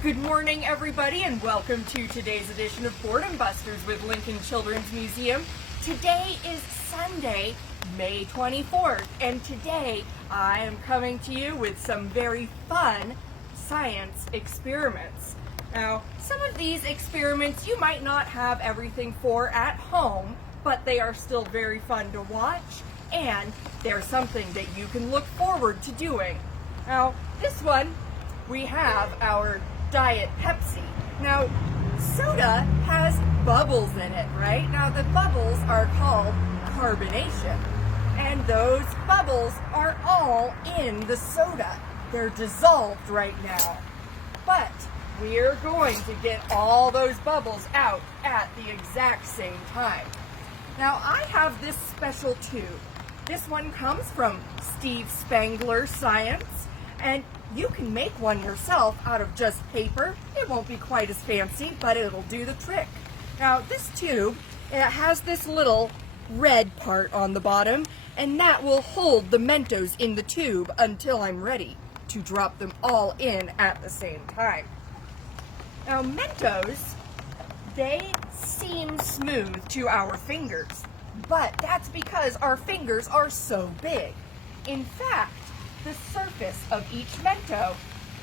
Good morning, everybody, and welcome to today's edition of Boredom Busters with Lincoln Children's Museum. Today is Sunday, May 24th, and today I am coming to you with some very fun science experiments. Now, some of these experiments you might not have everything for at home, but they are still very fun to watch, and they're something that you can look forward to doing. Now, this one, we have our Diet Pepsi. Now, soda has bubbles in it, right? Now, the bubbles are called carbonation, and those bubbles are all in the soda. They're dissolved right now, but we're going to get all those bubbles out at the exact same time. Now, I have this special tube. This one comes from Steve Spangler Science, and you can make one yourself out of just paper. It won't be quite as fancy, but it'll do the trick. Now, this tube, it has this little red part on the bottom, and that will hold the Mentos in the tube until I'm ready to drop them all in at the same time. Now, Mentos, they seem smooth to our fingers, but that's because our fingers are so big. In fact, the surface of each Mento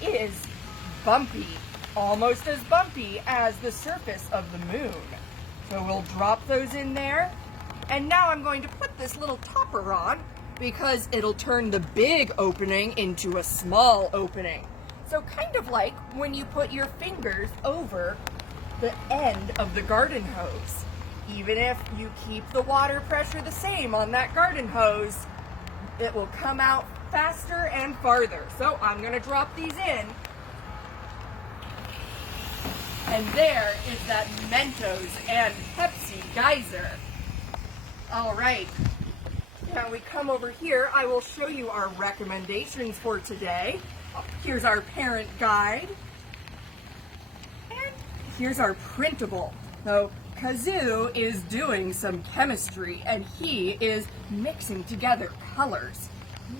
is bumpy, almost as bumpy as the surface of the moon. So we'll drop those in there, and now I'm going to put this little topper on because it'll turn the big opening into a small opening. So kind of like when you put your fingers over the end of the garden hose. Even if you keep the water pressure the same on that garden hose, it will come out faster and farther. So I'm going to drop these in. And there is that Mentos and Pepsi geyser. All right. Now we come over here. I will show you our recommendations for today. Here's our parent guide. And here's our printable. So Kazoo is doing some chemistry, and he is mixing together colors.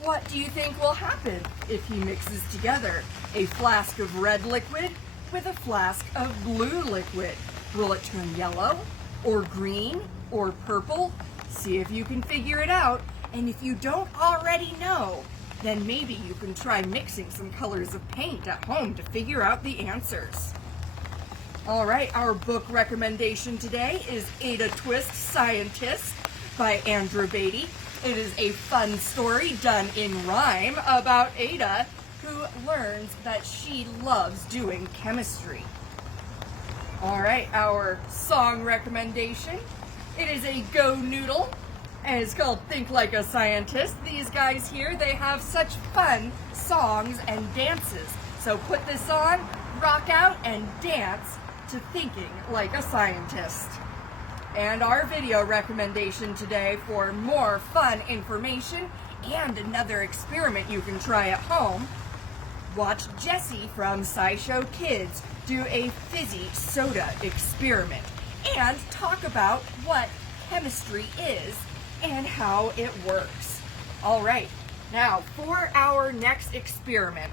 What do you think will happen if he mixes together a flask of red liquid with a flask of blue liquid? Will it turn yellow, or green, or purple? See if you can figure it out. And if you don't already know, then maybe you can try mixing some colors of paint at home to figure out the answers. All right, our book recommendation today is Ada Twist, Scientist by Andrew Beatty. It is a fun story done in rhyme about Ada, who learns that she loves doing chemistry. All right, our song recommendation. It is a Go Noodle, and it's called Think Like a Scientist. These guys here, they have such fun songs and dances. So put this on, rock out, and dance to Thinking Like a Scientist. And our video recommendation today for more fun information and another experiment you can try at home. Watch Jessie from SciShow Kids do a fizzy soda experiment and talk about what chemistry is and how it works. All right, now for our next experiment,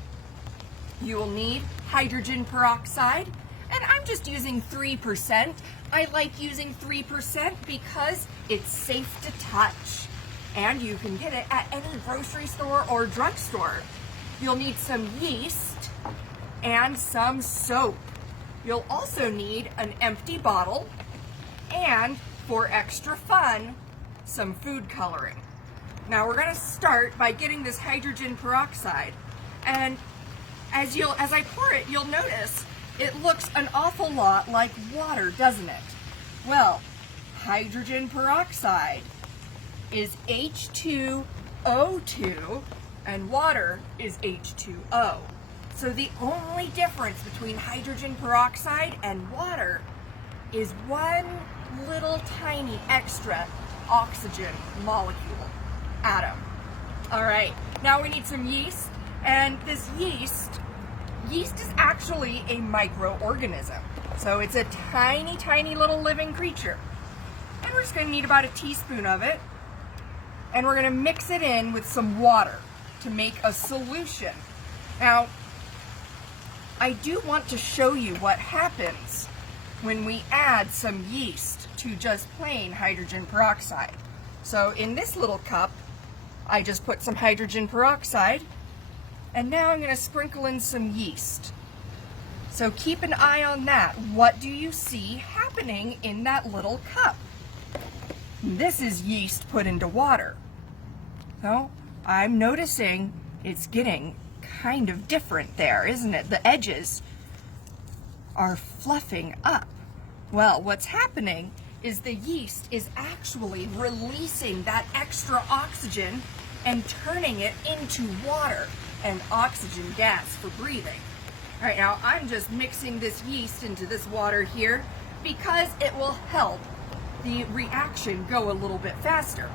you will need hydrogen peroxide, and I'm just using 3%. I like using 3% because it's safe to touch, and you can get it at any grocery store or drugstore. You'll need some yeast and some soap. You'll also need an empty bottle, and for extra fun, some food coloring. Now we're going to start by getting this hydrogen peroxide, and as I pour it, you'll notice it looks an awful lot like water, doesn't it? Well, hydrogen peroxide is H2O2 and water is H2O. So the only difference between hydrogen peroxide and water is one little tiny extra oxygen molecule atom. All right, now we need some yeast, and this yeast is actually a microorganism. So it's a tiny, tiny little living creature. And we're just going to need about a teaspoon of it. And we're going to mix it in with some water to make a solution. Now, I do want to show you what happens when we add some yeast to just plain hydrogen peroxide. So in this little cup, I just put some hydrogen peroxide, and now I'm going to sprinkle in some yeast. So keep an eye on that. What do you see happening in that little cup? This is yeast put into water. So I'm noticing it's getting kind of different there, isn't it? The edges are fluffing up. Well, what's happening is the yeast is actually releasing that extra oxygen and turning it into water and oxygen gas for breathing. All right, now I'm just mixing this yeast into this water here because it will help the reaction go a little bit faster.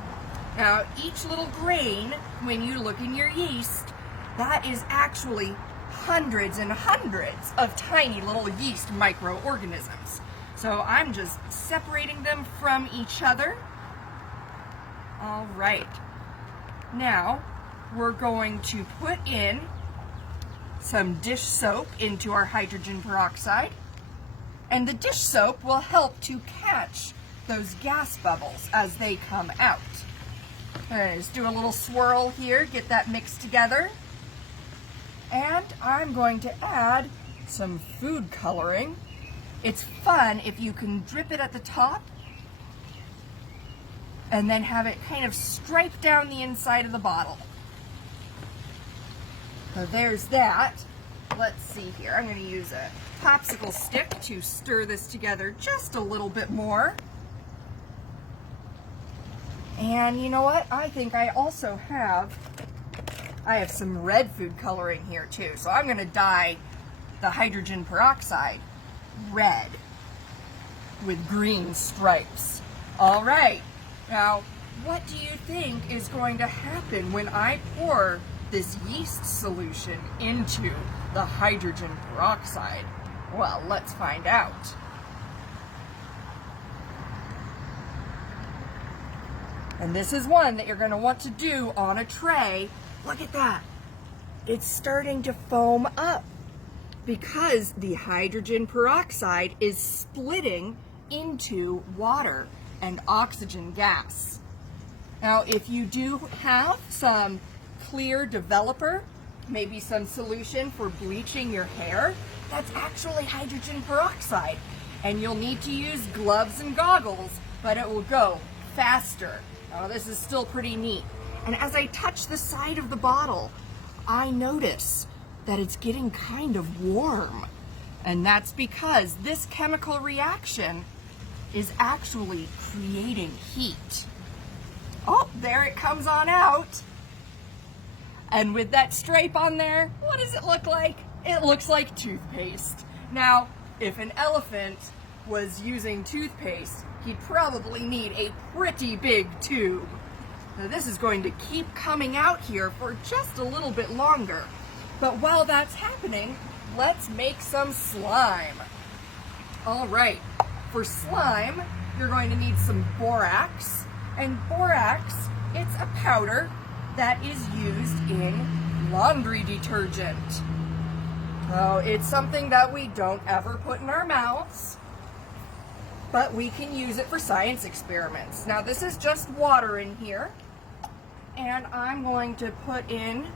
Now, each little grain, when you look in your yeast, that is actually hundreds and hundreds of tiny little yeast microorganisms. So I'm just separating them from each other. All right. Now, we're going to put in some dish soap into our hydrogen peroxide. And the dish soap will help to catch those gas bubbles as they come out. All right, just do a little swirl here, get that mixed together. And I'm going to add some food coloring. It's fun if you can drip it at the top and then have it kind of stripe down the inside of the bottle. So there's that. Let's see here. I'm going to use a popsicle stick to stir this together just a little bit more. And you know what? I think I also have some red food coloring here too. So I'm going to dye the hydrogen peroxide red with green stripes. All right. Now, what do you think is going to happen when I pour this yeast solution into the hydrogen peroxide? Well, let's find out. And this is one that you're going to want to do on a tray. Look at that. It's starting to foam up because the hydrogen peroxide is splitting into water and oxygen gas. Now, if you do have some clear developer, maybe some solution for bleaching your hair, that's actually hydrogen peroxide. And you'll need to use gloves and goggles, but it will go faster. Now, this is still pretty neat. And as I touch the side of the bottle, I notice that it's getting kind of warm. And that's because this chemical reaction is actually creating heat. Oh, there it comes on out. And with that stripe on there, what does it look like? It looks like toothpaste. Now, if an elephant was using toothpaste, he'd probably need a pretty big tube. Now, this is going to keep coming out here for just a little bit longer. But while that's happening, let's make some slime. All right, for slime, you're going to need some borax. And borax, it's a powder that is used in laundry detergent. So it's something that we don't ever put in our mouths, but we can use it for science experiments. Now, this is just water in here, and I'm going to put in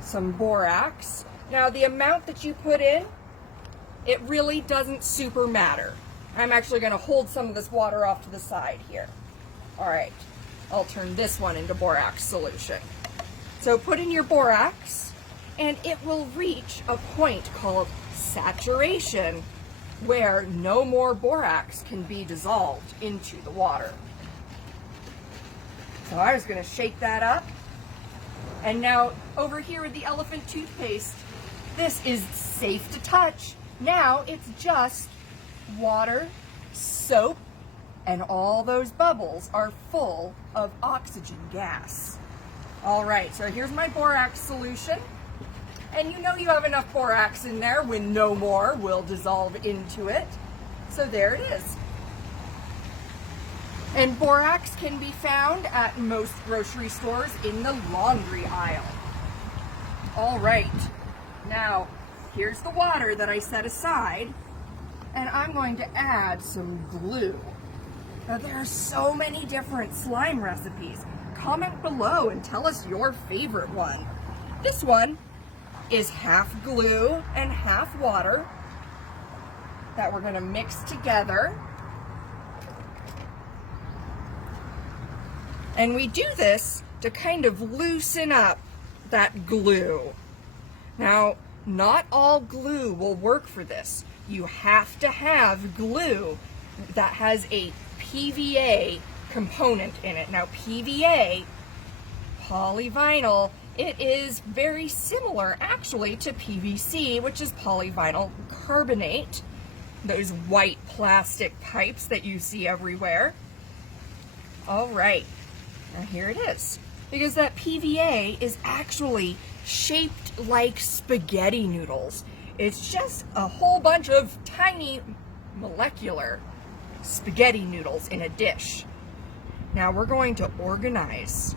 some borax. Now, the amount that you put in, it really doesn't super matter. I'm actually going to hold some of this water off to the side here. All right, I'll turn this one into borax solution. So put in your borax, and it will reach a point called saturation, where no more borax can be dissolved into the water. So I was going to shake that up. And now over here with the elephant toothpaste, this is safe to touch. Now it's just water, soap, and all those bubbles are full of oxygen gas. All right, so here's my borax solution. And you know you have enough borax in there when no more will dissolve into it. So there it is. And borax can be found at most grocery stores in the laundry aisle. All right, now here's the water that I set aside, and I'm going to add some glue. Now, there are so many different slime recipes. Comment below and tell us your favorite one. This one is half glue and half water that we're going to mix together. And we do this to kind of loosen up that glue. Now, not all glue will work for this. You have to have glue that has a PVA component in it. Now, PVA, polyvinyl, it is very similar actually to PVC, which is polyvinyl carbonate, those white plastic pipes that you see everywhere. All right, now here it is. Because that PVA is actually shaped like spaghetti noodles. It's just a whole bunch of tiny molecular spaghetti noodles in a dish. Now we're going to organize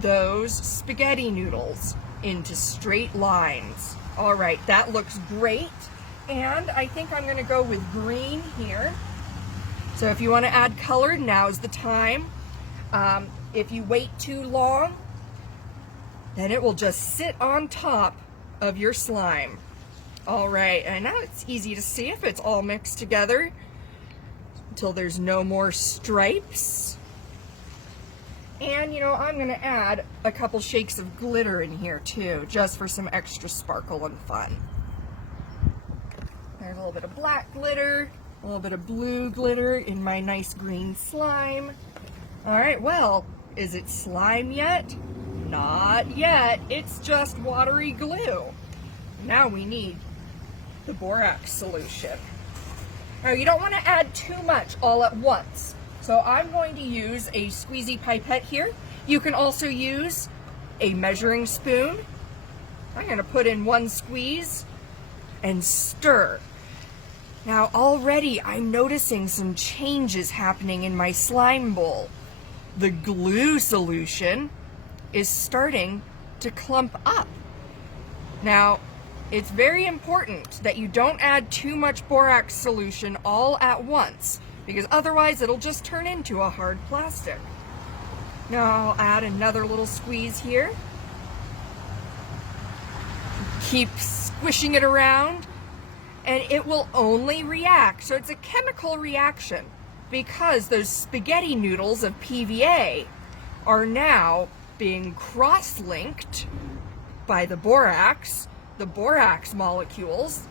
those spaghetti noodles into straight lines. All right, that looks great. And I think I'm going to go with green here. So if you want to add color, now's the time. If you wait too long, then it will just sit on top of your slime. All right, and now it's easy to see if it's all mixed together until there's no more stripes. And you know, I'm gonna add a couple shakes of glitter in here too, just for some extra sparkle and fun. There's a little bit of black glitter, a little bit of blue glitter in my nice green slime. All right, well, is it slime yet? Not yet, it's just watery glue. Now we need the borax solution. Now you don't want to add too much all at once. So I'm going to use a squeezy pipette here. You can also use a measuring spoon. I'm going to put in one squeeze and stir. Now already I'm noticing some changes happening in my slime bowl. The glue solution is starting to clump up. Now, it's very important that you don't add too much borax solution all at once, because otherwise it'll just turn into a hard plastic. Now I'll add another little squeeze here. Keep squishing it around, and it will only react. So it's a chemical reaction, because those spaghetti noodles of PVA are now being cross-linked by the borax. The borax molecules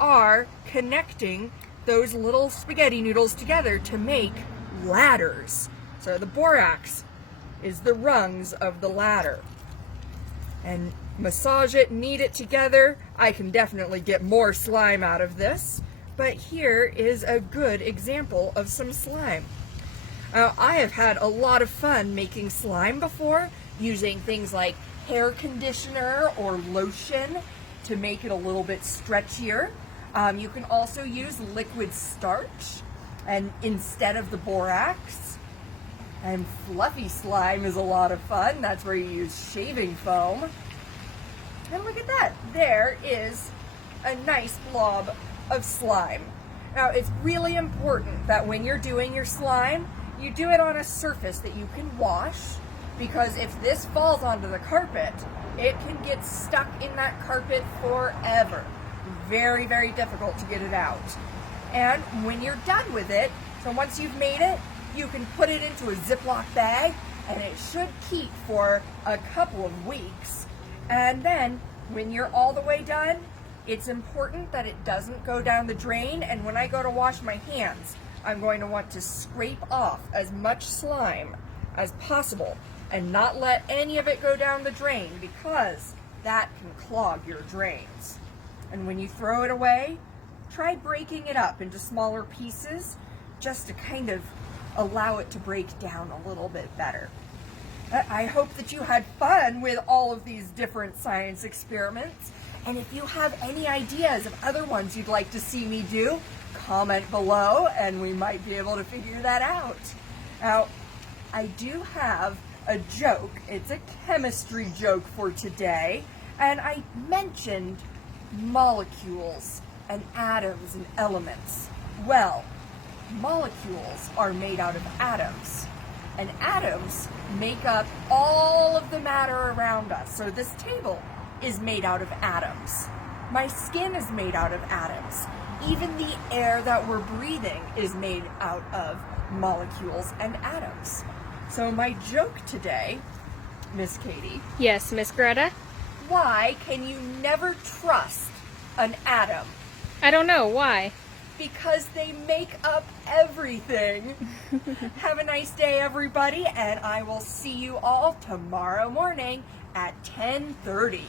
are connecting those little spaghetti noodles together to make ladders. So the borax is the rungs of the ladder. And massage it, knead it together. I can definitely get more slime out of this, but here is a good example of some slime. I have had a lot of fun making slime before, using things like hair conditioner or lotion to make it a little bit stretchier. You can also use liquid starch and instead of the borax. And fluffy slime is a lot of fun. That's where you use shaving foam. And look at that. There is a nice blob of slime. Now, it's really important that when you're doing your slime, you do it on a surface that you can wash, because if this falls onto the carpet, it can get stuck in that carpet forever. Very, very difficult to get it out. And when you're done with it, so once you've made it, you can put it into a Ziploc bag, and it should keep for a couple of weeks. And then, when you're all the way done, it's important that it doesn't go down the drain, and when I go to wash my hands, I'm going to want to scrape off as much slime as possible and not let any of it go down the drain, because that can clog your drains. And when you throw it away, try breaking it up into smaller pieces just to kind of allow it to break down a little bit better. I hope that you had fun with all of these different science experiments. And if you have any ideas of other ones you'd like to see me do, comment below and we might be able to figure that out. Now, I do have a joke. It's a chemistry joke for today. And I mentioned molecules and atoms and elements. Well, molecules are made out of atoms, and atoms make up all of the matter around us. So this table is made out of atoms. My skin is made out of atoms. Even the air that we're breathing is made out of molecules and atoms. So my joke today, Miss Katie. Yes, Miss Greta? Why can you never trust an atom? I don't know, why? Because they make up everything. Have a nice day, everybody, and I will see you all tomorrow morning at 10:30.